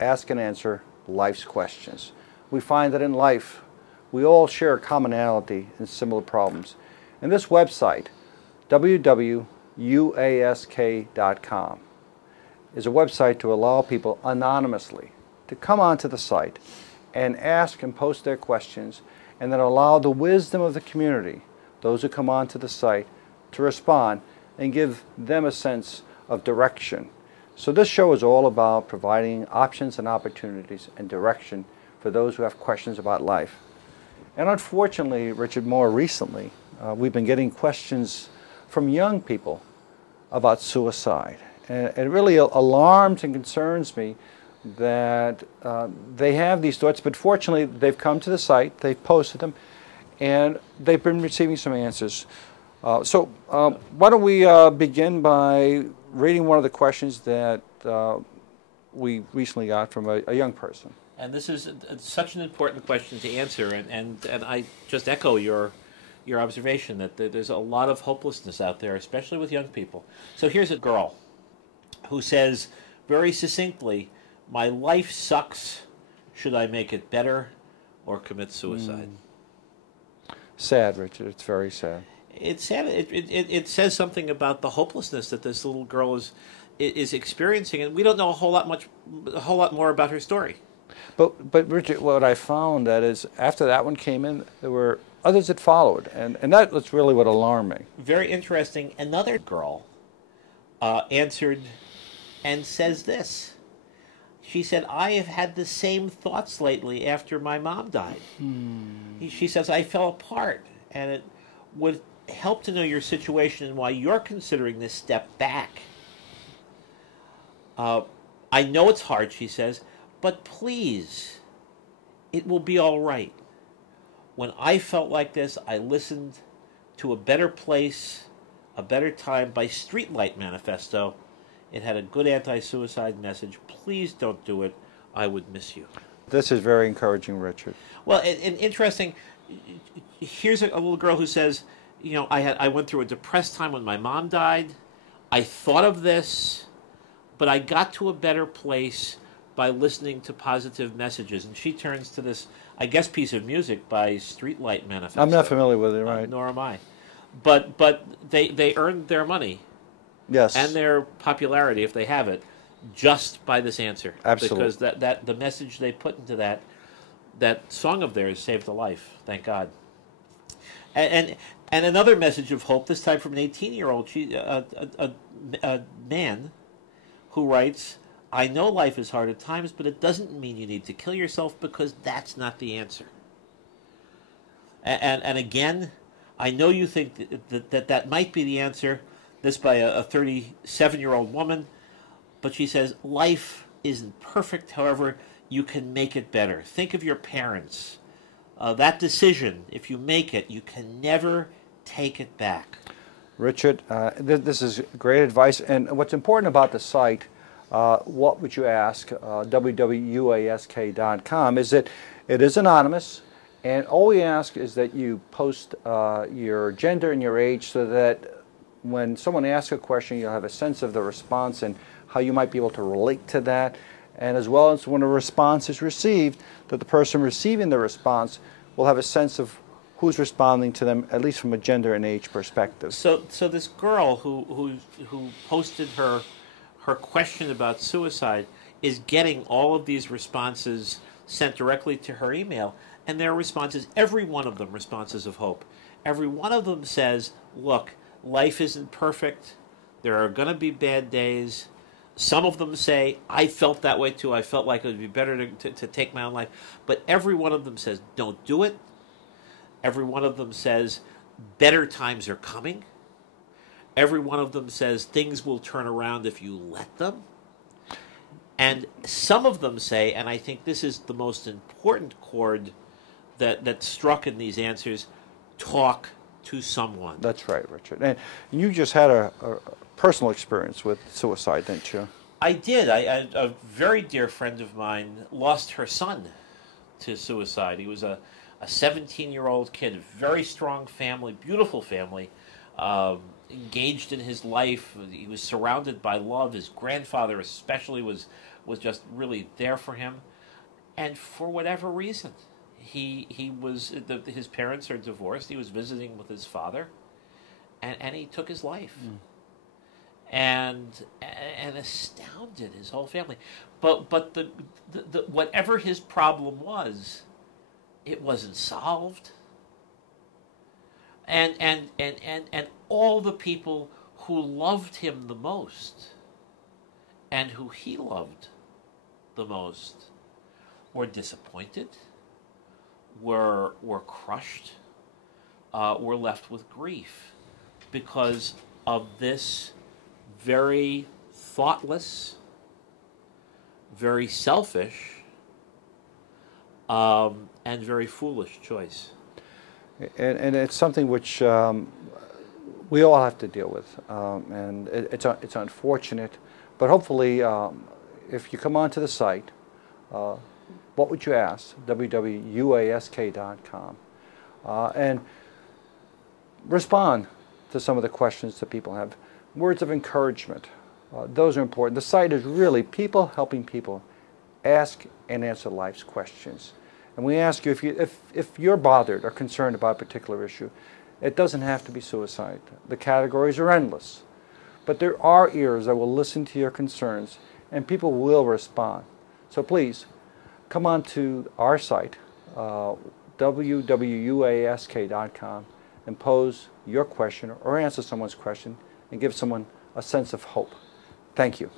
ask and answer life's questions. We find that in life, we all share a commonality in similar problems. And this website, www.uask.com, is a website to allow people anonymously to come onto the site and ask and post their questions, and then allow the wisdom of the community, those who come onto the site, to respond and give them a sense of direction. So this show is all about providing options and opportunities and direction for those who have questions about life. And unfortunately, Richard, more recently, we've been getting questions from young people about suicide. And it really alarms and concerns me that they have these thoughts, but fortunately they've come to the site, they've posted them, and they've been receiving some answers. So why don't we begin by reading one of the questions that we recently got from a young person. And this is such an important question to answer, and I just echo your observation that there's a lot of hopelessness out there, especially with young people. So here's a girl who says very succinctly, "My life sucks. Should I make it better or commit suicide?" Sad, Richard. It's very sad. It's sad. It says something about the hopelessness that this little girl is experiencing, and we don't know a whole lot more about her story. But Richard, what I found that is after that one came in, there were others that followed, and that was really what alarmed me. Very interesting. Another girl answered and says this. She said, "I have had the same thoughts lately after my mom died." She says, "I fell apart, and it would help to know your situation and why you're considering this step back. I know it's hard," she says, "but please, it will be all right. When I felt like this, I listened to A Better Place, A Better Time by Streetlight Manifesto. It had a good anti-suicide message. Please don't do it. I would miss you." This is very encouraging, Richard. Well, and interesting, here's a little girl who says, you know, I went through a depressed time when my mom died. I thought of this, but I got to a better place by listening to positive messages. And she turns to this, I guess, piece of music by Streetlight Manifesto. I'm not familiar with it, right? Nor am I. But they earned their money. Yes. And their popularity, if they have it, just by this answer. Absolutely. Because that the message they put into that song of theirs saved a life. Thank God. And another message of hope, this time from an 18-year-old, a man who writes, "I know life is hard at times, but it doesn't mean you need to kill yourself, because that's not the answer." And again, I know you think that might be the answer. This by a 37-year-old woman, but she says, "Life isn't perfect, however, you can make it better. Think of your parents. That decision, if you make it, you can never take it back." Richard, this is great advice. And what's important about the site, What Would You Ask, www.uask.com, is that it is anonymous. And all we ask is that you post your gender and your age so that when someone asks a question, you'll have a sense of the response and how you might be able to relate to that. And as well as when a response is received, that the person receiving the response will have a sense of who's responding to them, at least from a gender and age perspective. So this girl who posted her question about suicide is getting all of these responses sent directly to her email, and their responses, every one of them, responses of hope. Every one of them says, "Look, life isn't perfect. There are going to be bad days." Some of them say, "I felt that way too. I felt like it would be better to take my own life." But every one of them says, "Don't do it." Every one of them says, "Better times are coming." Every one of them says, "Things will turn around if you let them." And some of them say, and I think this is the most important chord that struck in these answers, talk to someone. That's right, Richard. And you just had a personal experience with suicide, didn't you? I did. A very dear friend of mine lost her son to suicide. He was a 17-year-old kid, very strong family, beautiful family, engaged in his life. He was surrounded by love. His grandfather especially was was just really there for him, and for whatever reason, his parents are divorced. He was visiting with his father, and he took his life. And astounded his whole family, but the whatever his problem was, it wasn't solved. And all the people who loved him the most, and who he loved the most, were disappointed, were crushed, were left with grief because of this very thoughtless, very selfish, and very foolish choice. And it's something which we all have to deal with, and it's unfortunate, but hopefully, if you come onto the site, what would you ask? www.uask.com, and respond to some of the questions that people have. Words of encouragement, those are important. The site is really people helping people ask and answer life's questions. And we ask you, if you're bothered or concerned about a particular issue, it doesn't have to be suicide. The categories are endless. But there are ears that will listen to your concerns, and people will respond. So please, come on to our site, www.uask.com, and pose your question or answer someone's question and give someone a sense of hope. Thank you.